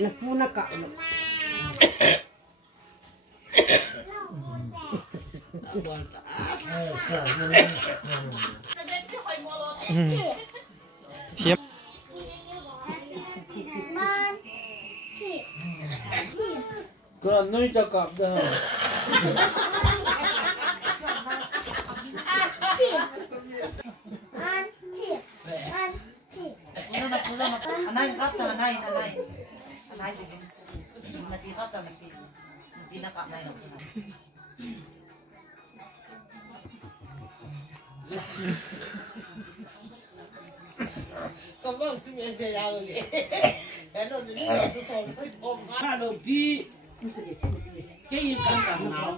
Nagpuna ka. Siap. Kau nuy cakap dah. Anay kata anay. Anay sige. Mati kata mati. Pinaka anay lang sana. Kamu sebenarnya yang ni. Kalau jadi tu sama. Kalau bi, kayak kan tahu.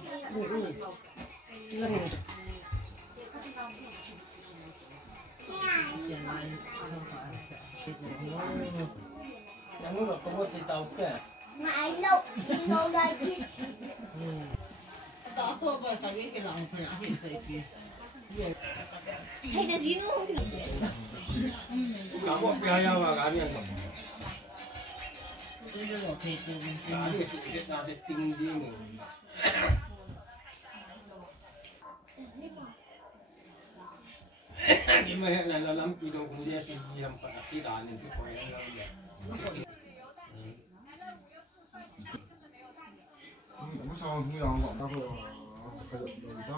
Yang lu kau cerita apa? Nggak lagi. Tak tahu apa kami kelang punya akhir tapi. Hey, dari sini. Kamu biaya kalian. Ini loh kayak Ini sudah ada tinggi ni. Di mana dalam hidung dia sih yang pada siran itu kau yang lain. Kamu sama hilang kok aku kerja di sana.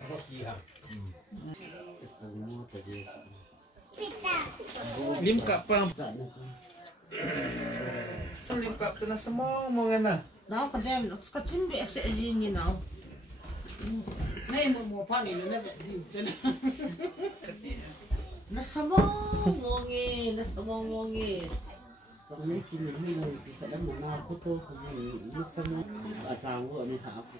Apa kira? Lim ka pa. Salim kap tu nak semua mengena. Nah, kadang kacim biasa aja ni now. Nay mo pa ni na ba di. Nasama ngongi. Ini kini ni kita dah mana aku tu ini semua asal aku ni hak aku